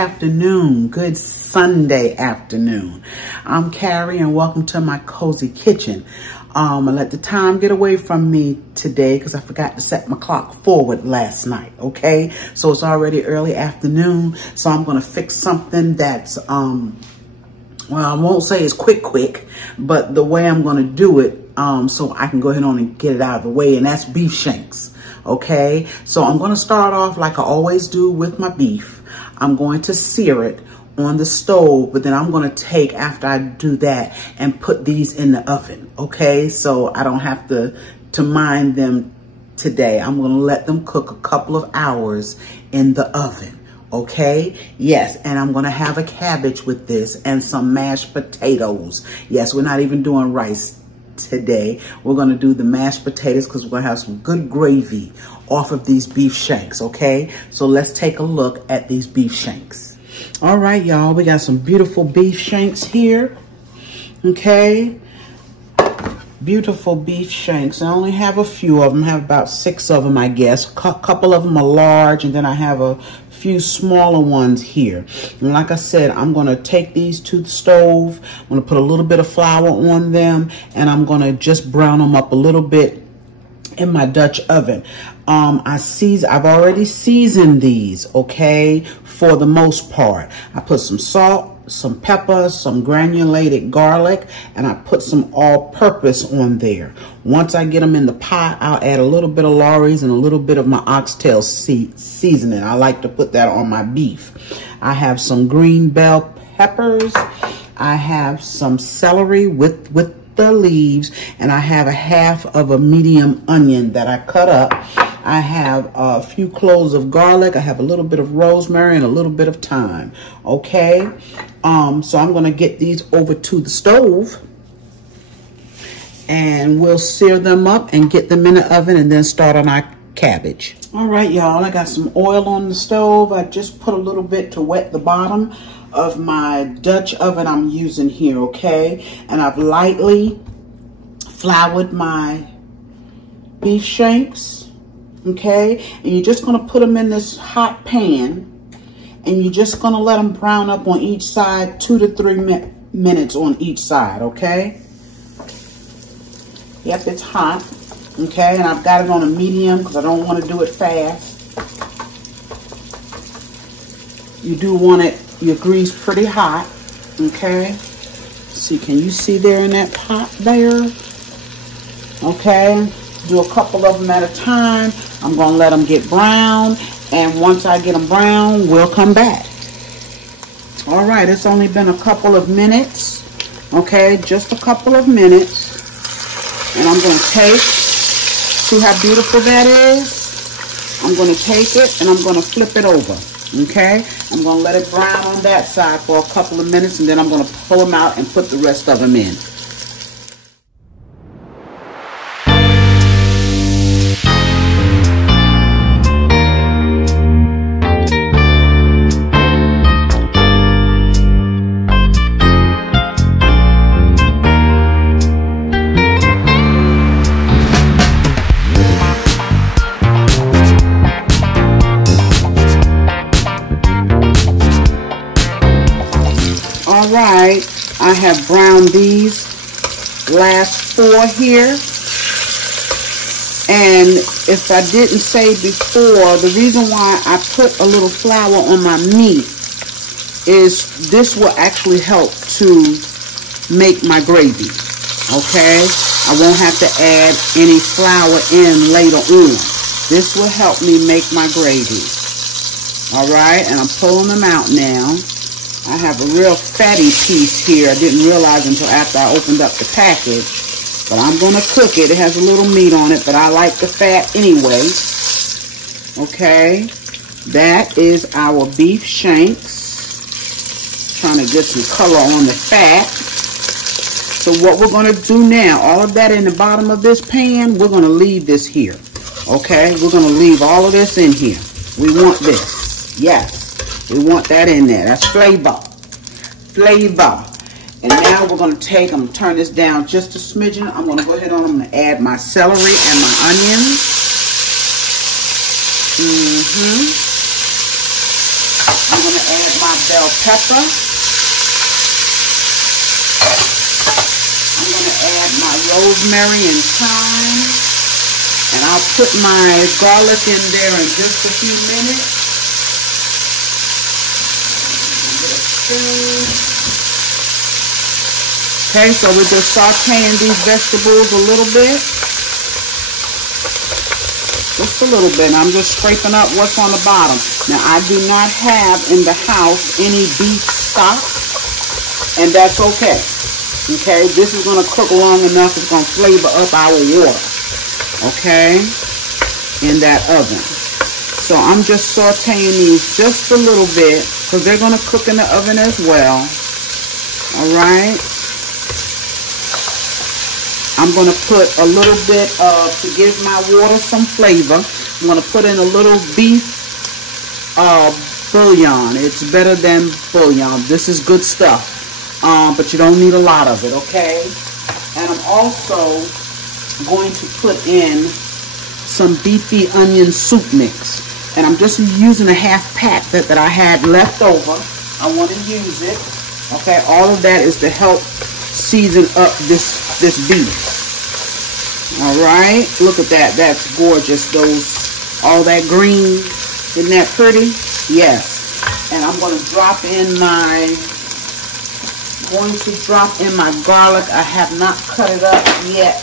afternoon, good Sunday afternoon. I'm Carrie and welcome to my cozy kitchen. I let the time get away from me today because I forgot to set my clock forward last night, okay? So it's already early afternoon, so I'm gonna fix something that's, well, I won't say it's quick, but the way I'm gonna do it, so I can go ahead on and get it out of the way, and that's beef shanks, okay? So I'm gonna start off like I always do with my beef. I'm going to sear it on the stove, but then I'm going to take, after I do that, and put these in the oven, okay? So I don't have to mind them today. I'm going to let them cook a couple of hours in the oven, okay? Yes, and I'm going to have a cabbage with this and some mashed potatoes. Yes, we're not even doing rice today. We're going to do the mashed potatoes because we're going to have some good gravy off of these beef shanks, okay? So let's take a look at these beef shanks. All right, y'all, we got some beautiful beef shanks here, okay? Beautiful beef shanks. I only have a few of them. I have about 6 of them, I guess. A couple of them are large, and then I have a few smaller ones here. And like I said, I'm going to take these to the stove. I'm going to put a little bit of flour on them, and I'm going to just brown them up a little bit in my Dutch oven. I've already seasoned these, okay, for the most part. I put some salt, some pepper, some granulated garlic, and I put some all-purpose on there. Once I get them in the pot, I'll add a little bit of Lawry's and a little bit of my oxtail seasoning. I like to put that on my beef. I have some green bell peppers. I have some celery with the leaves, and I have a half of a medium onion that I cut up. I have a few cloves of garlic. I have a little bit of rosemary and a little bit of thyme, okay? So I'm going to get these over to the stove, and we'll sear them up and get them in the oven and then start on our cabbage. All right, y'all, I got some oil on the stove. I just put a little bit to wet the bottom of my Dutch oven I'm using here, okay? And I've lightly floured my beef shanks, okay? And you're just gonna put them in this hot pan, and you're just gonna let them brown up on each side, 2 to 3 minutes on each side, okay? Yep, it's hot, okay? And I've got it on a medium because I don't want to do it fast. You do want it, your grease pretty hot, okay? See, can you see there in that pot there? Okay, do a couple of them at a time. I'm gonna let them get brown, and once I get them brown, we'll come back. All right, it's only been a couple of minutes, okay? Just a couple of minutes, and I'm gonna see how beautiful that is? I'm gonna take it and I'm gonna flip it over. Okay, I'm going to let it brown on that side for a couple of minutes, and then I'm going to pull them out and put the rest of them in. Alright, I have browned these last 4 here, and if I didn't say before, the reason why I put a little flour on my meat is this will actually help to make my gravy, okay? I won't have to add any flour in later on. This will help me make my gravy. Alright, and I'm pulling them out now. I have a real fatty piece here. I didn't realize until after I opened up the package. But I'm going to cook it. It has a little meat on it, but I like the fat anyway. Okay. That is our beef shanks. Trying to get some color on the fat. So what we're going to do now, all of that in the bottom of this pan, we're going to leave this here. Okay. We're going to leave all of this in here. We want this. Yes. We want that in there. That's flavor. Flavor. And now we're going to take, I'm going to turn this down just a smidgen. I'm going to go ahead on and add my celery and my onions. I'm going to add my bell pepper. I'm going to add my rosemary and thyme. And I'll put my garlic in there in just a few minutes. Okay, so we're just sauteing these vegetables a little bit. Just a little bit. I'm just scraping up what's on the bottom. Now, I do not have in the house any beef stock, and that's okay. Okay, this is going to cook long enough. It's going to flavor up our water. Okay, in that oven. So I'm just sauteing these just a little bit because they're going to cook in the oven as well. All right. I'm going to put a little bit of, to give my water some flavor, I'm going to put in a little beef bouillon. It's better than bouillon. This is good stuff, but you don't need a lot of it, okay? And I'm also going to put in some beefy onion soup mix. And I'm just using a half pack that I had left over. I want to use it. Okay, all of that is to help season up this beef. All right, look at that. That's gorgeous. All that green, isn't that pretty? Yes. And I'm going to drop in my garlic. I have not cut it up yet,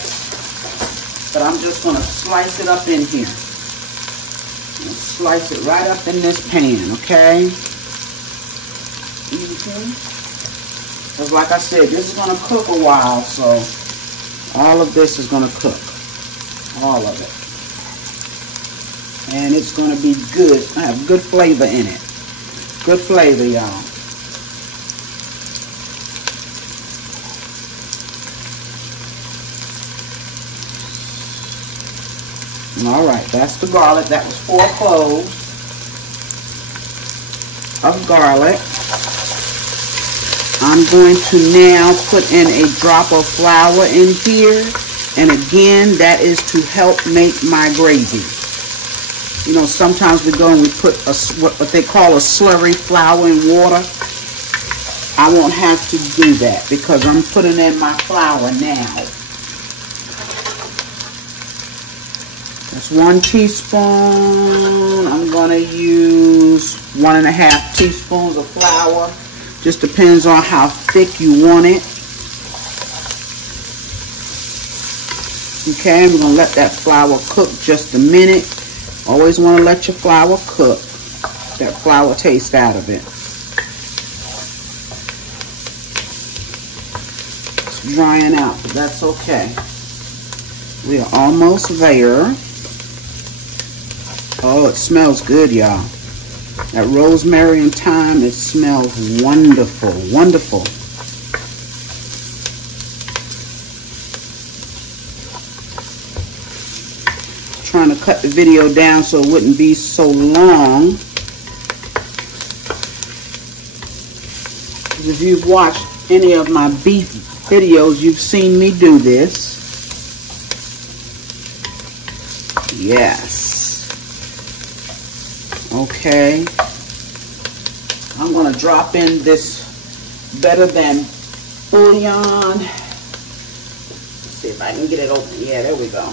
but I'm just going to slice it up in here. Slice it right up in this pan, okay? Because like I said, this is going to cook a while, so all of this is going to cook. All of it. And it's going to be good. It's going to have good flavor in it. Good flavor, y'all. All right, that's the garlic. That was 4 cloves of garlic. I'm going to now put in a drop of flour in here. And again, that is to help make my gravy. You know, sometimes we go and we put what they call a slurry, flour and water. I won't have to do that because I'm putting in my flour now. That's 1 teaspoon. I'm going to use 1.5 teaspoons of flour. Just depends on how thick you want it. Okay, we're going to let that flour cook just a minute. Always want to let your flour cook. That flour taste out of it. It's drying out, but that's okay. We are almost there. Oh, it smells good, y'all. That rosemary and thyme, it smells wonderful, wonderful. Trying to cut the video down so it wouldn't be so long. If you've watched any of my beef videos, you've seen me do this. Yes. Okay. I'm going to drop in this better than bouillon. Let's see if I can get it open. Yeah, there we go.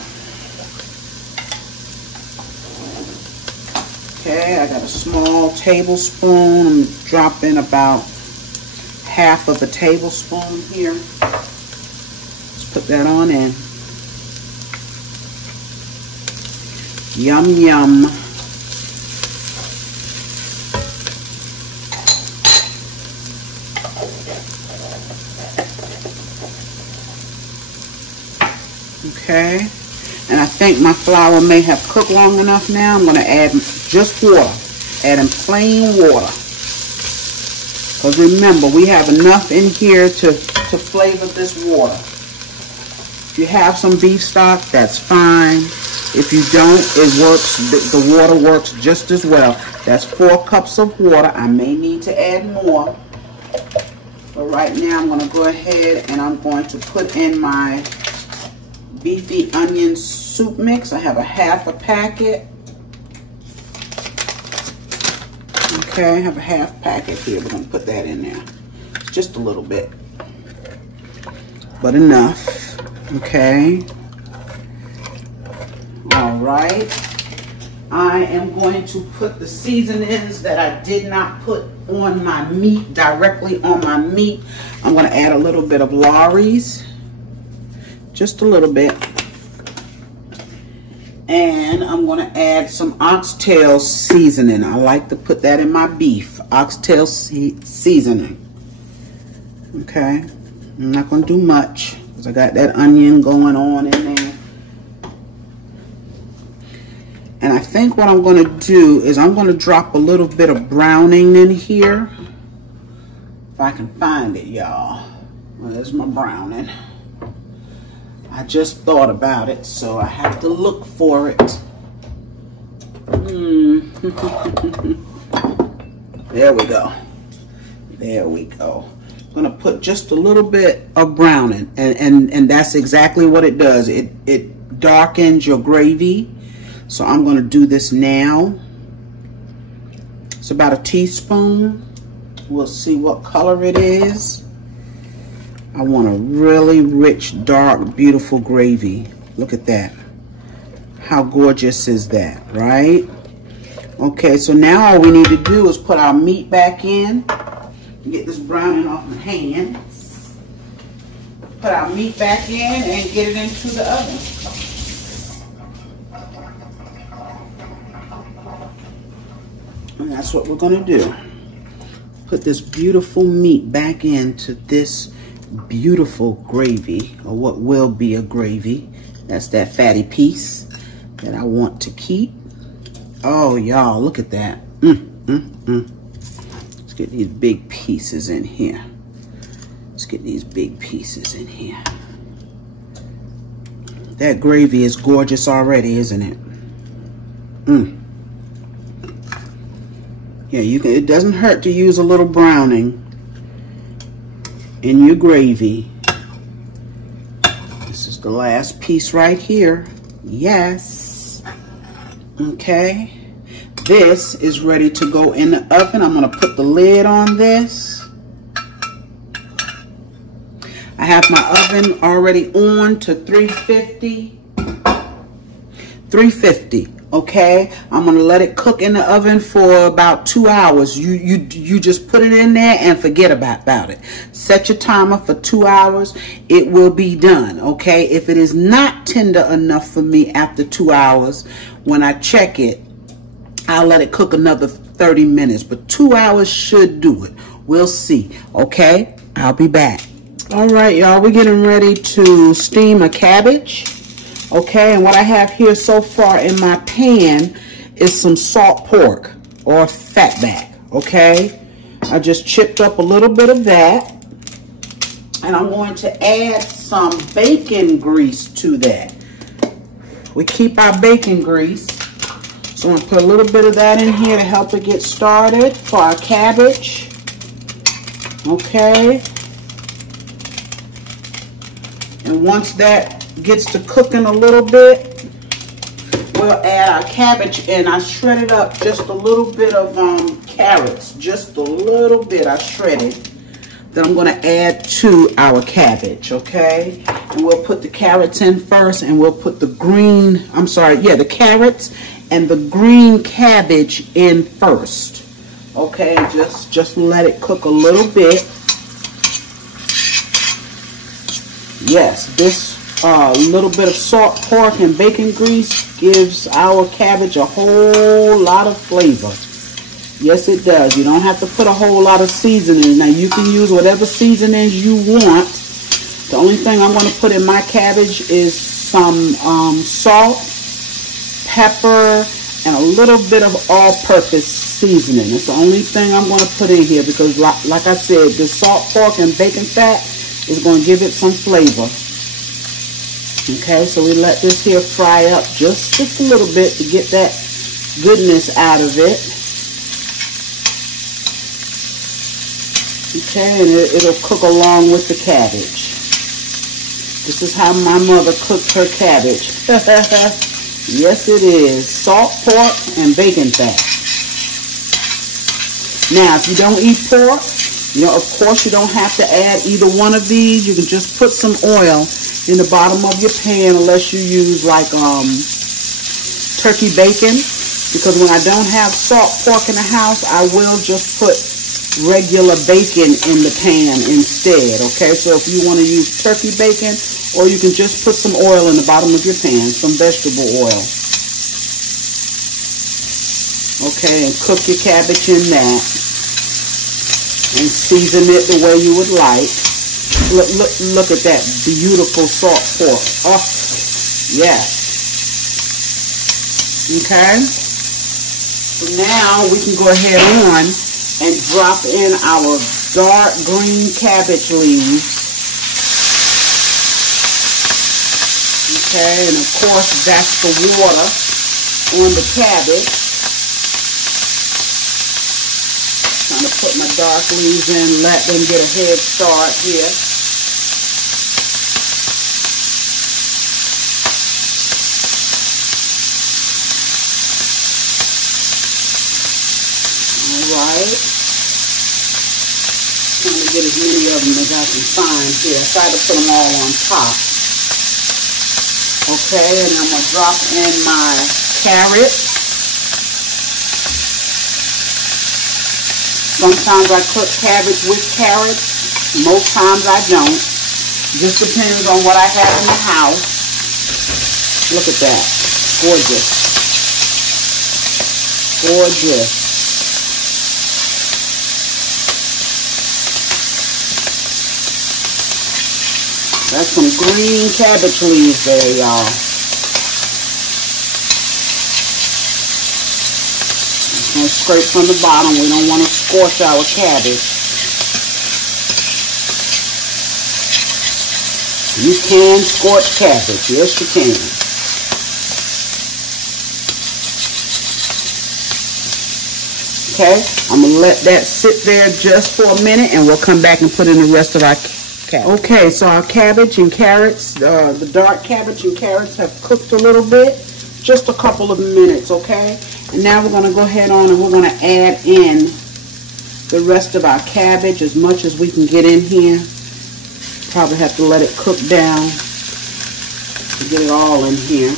Okay, I got a small tablespoon. I'm dropping about half of a tablespoon here. Let's put that on in. Yum, yum. Okay, and I think my flour may have cooked long enough now. I'm going to add just water, adding plain water. Because remember, we have enough in here to flavor this water. If you have some beef stock, that's fine. If you don't, it works. The water works just as well. That's 4 cups of water. I may need to add more. But right now, I'm going to go ahead and I'm going to put in my beefy onion soup mix. I have a half a packet. Okay, I have a half packet here. We're gonna put that in there. Just a little bit, but enough. Okay. All right. I am going to put the seasonings that I did not put on my meat, directly on my meat. I'm going to add a little bit of Lawry's, just a little bit. And I'm going to add some oxtail seasoning. I like to put that in my beef, oxtail seasoning. Okay, I'm not going to do much because I got that onion going on in there. And I think what I'm going to do is I'm going to drop a little bit of browning in here. If I can find it, y'all. Well, there's my browning. I just thought about it, so I have to look for it. There we go. There we go. I'm going to put just a little bit of browning. And that's exactly what it does. It darkens your gravy. So I'm going to do this now. It's about a teaspoon. We'll see what color it is. I want a really rich, dark, beautiful gravy. Look at that. How gorgeous is that, right? Okay, so now all we need to do is put our meat back in. Get this browning off my hands. Put our meat back in and get it into the oven. And that's what we're going to do. Put this beautiful meat back into this beautiful gravy, or what will be a gravy. That's that fatty piece that I want to keep. Oh, y'all, look at that. Let's get these big pieces in here. Let's get these big pieces in here. That gravy is gorgeous already, isn't it? Yeah, you can. It doesn't hurt to use a little browning in your gravy. This is the last piece right here. Yes. Okay. This is ready to go in the oven. I'm going to put the lid on this. I have my oven already on to 350. 350. Okay, I'm going to let it cook in the oven for about 2 hours. You just put it in there and forget about it. Set your timer for 2 hours. It will be done. Okay, if it is not tender enough for me after 2 hours, when I check it, I'll let it cook another 30 minutes. But 2 hours should do it. We'll see. Okay, I'll be back. All right, y'all, we're getting ready to steam a cabbage. Okay, and what I have here so far in my pan is some salt pork or fatback. Okay, I just chipped up a little bit of that, and I'm going to add some bacon grease to that. We keep our bacon grease, so I'm going to put a little bit of that in here to help it get started for our cabbage. Okay, and once that gets to cooking a little bit, we'll add our cabbage, and I shredded up just a little bit of carrots, just a little bit I shredded, that I'm going to add to our cabbage. Okay, and we'll put the carrots in first, and we'll put the green, the carrots and the green cabbage in first. Okay, just let it cook a little bit. Yes, this little bit of salt pork and bacon grease gives our cabbage a whole lot of flavor. Yes, it does. You don't have to put a whole lot of seasoning. Now, you can use whatever seasonings you want. The only thing I'm going to put in my cabbage is some salt, pepper, and a little bit of all-purpose seasoning. That's the only thing I'm going to put in here because, like I said, the salt pork and bacon fat is going to give it some flavor. Okay, so we let this here fry up just a little bit to get that goodness out of it. Okay, and it'll cook along with the cabbage. This is how my mother cooked her cabbage. Yes, it is. Salt pork and bacon fat. Now, if you don't eat pork, you know, of course you don't have to add either one of these. You can just put some oil in the bottom of your pan unless you use like turkey bacon. Because when I don't have salt pork in the house, I will just put regular bacon in the pan instead, okay? So if you want to use turkey bacon, or you can just put some oil in the bottom of your pan, some vegetable oil. Okay, and cook your cabbage in that. And season it the way you would like. Look at that beautiful salt pork. Oh, yes. Okay. So now we can go ahead on and drop in our dark green cabbage leaves. Okay, and of course that's the water on the cabbage. Trying to put my dark leaves in, let them get a head start here. Alright. Trying to get as many of them as I can find here. I try to put them all on top. Okay, and I'm going to drop in my carrots. Sometimes I cook cabbage with carrots. Most times I don't. Just depends on what I have in the house. Look at that. Gorgeous. Gorgeous. That's some green cabbage leaves there, y'all. And scrape from the bottom. We don't want to scorch our cabbage. You can scorch cabbage. Yes, you can. Okay, I'm going to let that sit there just for a minute and we'll come back and put in the rest of our cabbage. Okay, so our cabbage and carrots, the dark cabbage and carrots have cooked a little bit. Just a couple of minutes, okay? And now we're going to go ahead on and we're going to add in the rest of our cabbage as much as we can get in here. Probably have to let it cook down to get it all in here.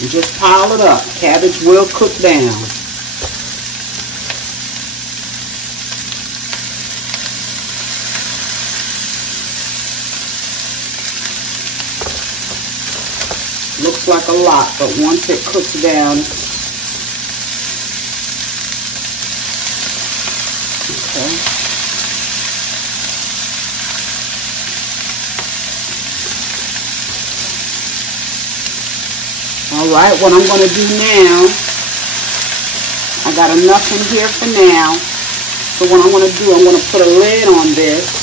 And just pile it up. Cabbage will cook down. Looks like a lot, but once it cooks down, okay. All right, what I'm going to do now, I got enough in here for now. So what I'm going to do, I'm going to put a lid on this.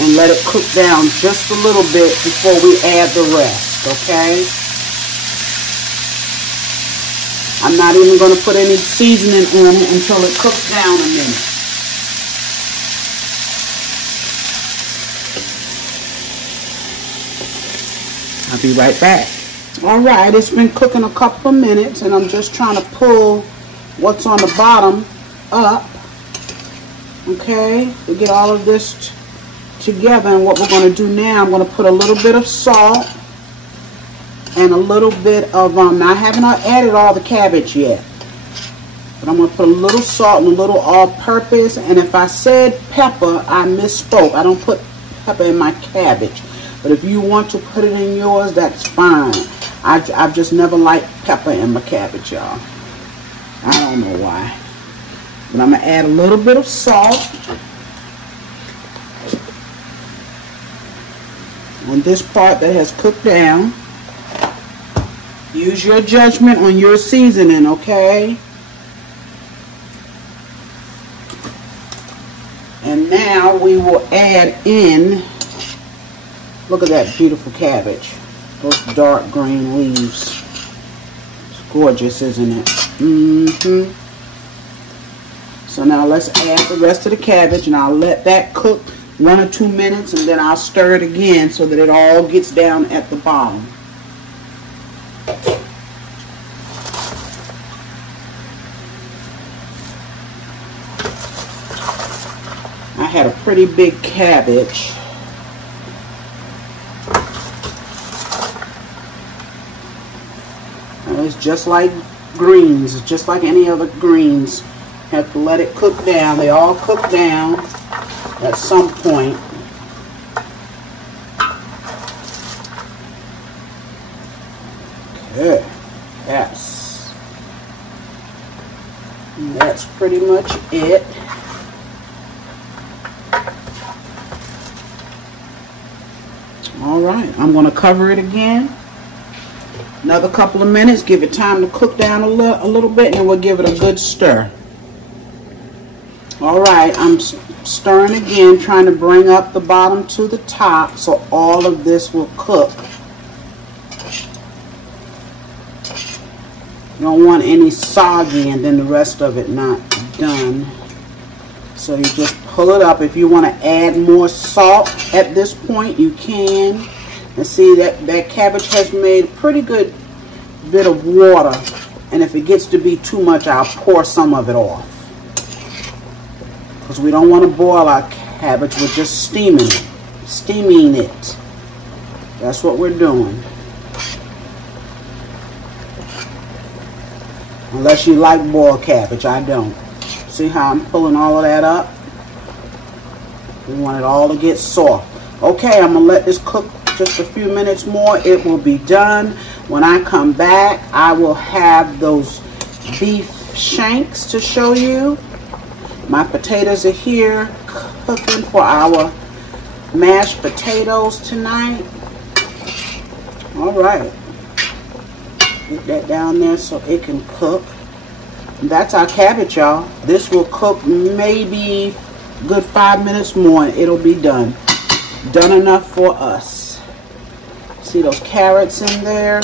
And let it cook down just a little bit before we add the rest, okay? I'm not even going to put any seasoning on it until it cooks down a minute. I'll be right back. All right, it's been cooking a couple of minutes, and I'm just trying to pull what's on the bottom up, okay, to get all of this together. And what we're going to do now, I'm going to put a little bit of salt and a little bit of, now I haven't added all the cabbage yet, but I'm going to put a little salt and a little all-purpose. And if I said pepper, I misspoke. I don't put pepper in my cabbage, but if you want to put it in yours, that's fine. I've just never liked pepper in my cabbage, y'all. I don't know why, but I'm going to add a little bit of salt on this part that has cooked down. Use your judgment on your seasoning, okay? And now we will add in, look at that beautiful cabbage. Those dark green leaves. It's gorgeous, isn't it? So now let's add the rest of the cabbage, and I'll let that cook 1 or 2 minutes, and then I'll stir it again so that it all gets down at the bottom. I had a pretty big cabbage. It's just like greens. It's just like any other greens. Have to let it cook down. They all cook down at some point. Okay. Yes. And that's pretty much it. All right. I'm going to cover it again. Another couple of minutes, give it time to cook down a little bit, and then we'll give it a good stir. All right, I'm stirring again, trying to bring up the bottom to the top so all of this will cook. You don't want any soggy and then the rest of it not done. So you just pull it up. If you want to add more salt at this point, you can. And see that cabbage has made a pretty good bit of water. And if it gets to be too much, I'll pour some of it off. Because we don't want to boil our cabbage, we're just steaming it. Steaming it. That's what we're doing. Unless you like boiled cabbage, I don't. See how I'm pulling all of that up? We want it all to get soft. Okay, I'm going to let this cook just a few minutes more. It will be done. When I come back, I will have those beef shanks to show you. My potatoes are here cooking for our mashed potatoes tonight. All right. Get that down there so it can cook. And that's our cabbage, y'all. This will cook maybe a good 5 minutes more and it'll be done. Done enough for us. See those carrots in there?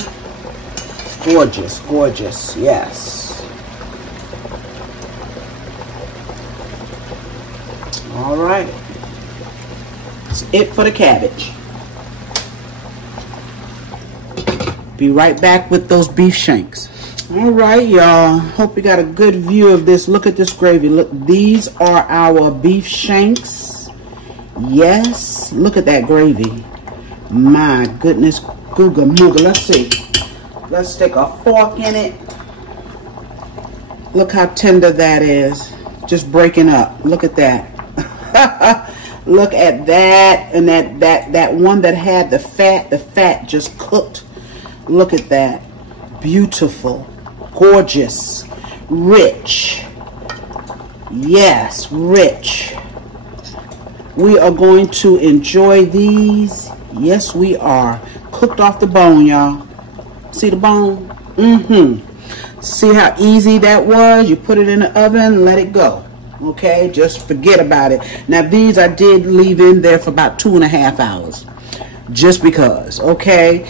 Gorgeous, gorgeous, yes. All right. That's it for the cabbage. Be right back with those beef shanks. All right, y'all. Hope you got a good view of this. Look at this gravy. Look, these are our beef shanks. Yes, look at that gravy. My goodness, googa mooga. Let's see. Let's stick a fork in it. Look how tender that is. Just breaking up. Look at that. Look at that. And that one that had the fat just cooked. Look at that. Beautiful. Gorgeous. Rich. Yes, rich. We are going to enjoy these. Yes, we are. Cooked off the bone, y'all. See the bone? See how easy that was? You put it in the oven and let it go. Okay? Just forget about it. Now, these I did leave in there for about 2.5 hours. Just because. Okay?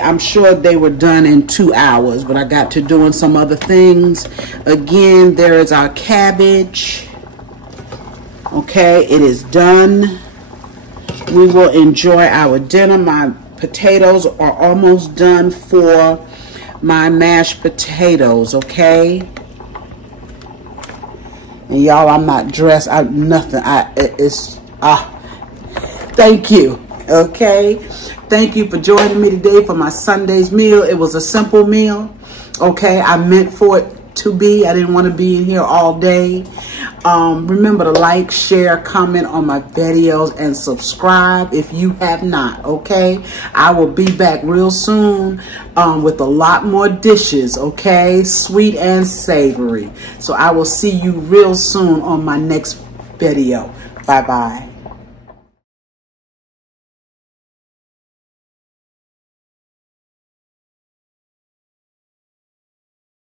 I'm sure they were done in 2 hours, but I got to doing some other things. Again, there is our cabbage. Okay? It is done. We will enjoy our dinner. My potatoes are almost done for my mashed potatoes, okay? And y'all, I'm not dressed. Nothing. Thank you, okay? Thank you for joining me today for my Sunday's meal. It was a simple meal, okay? I meant for it to be. I didn't want to be in here all day. Remember to like, share, comment on my videos, and subscribe if you have not, okay? I will be back real soon with a lot more dishes, okay? Sweet and savory. So I will see you real soon on my next video. Bye-bye.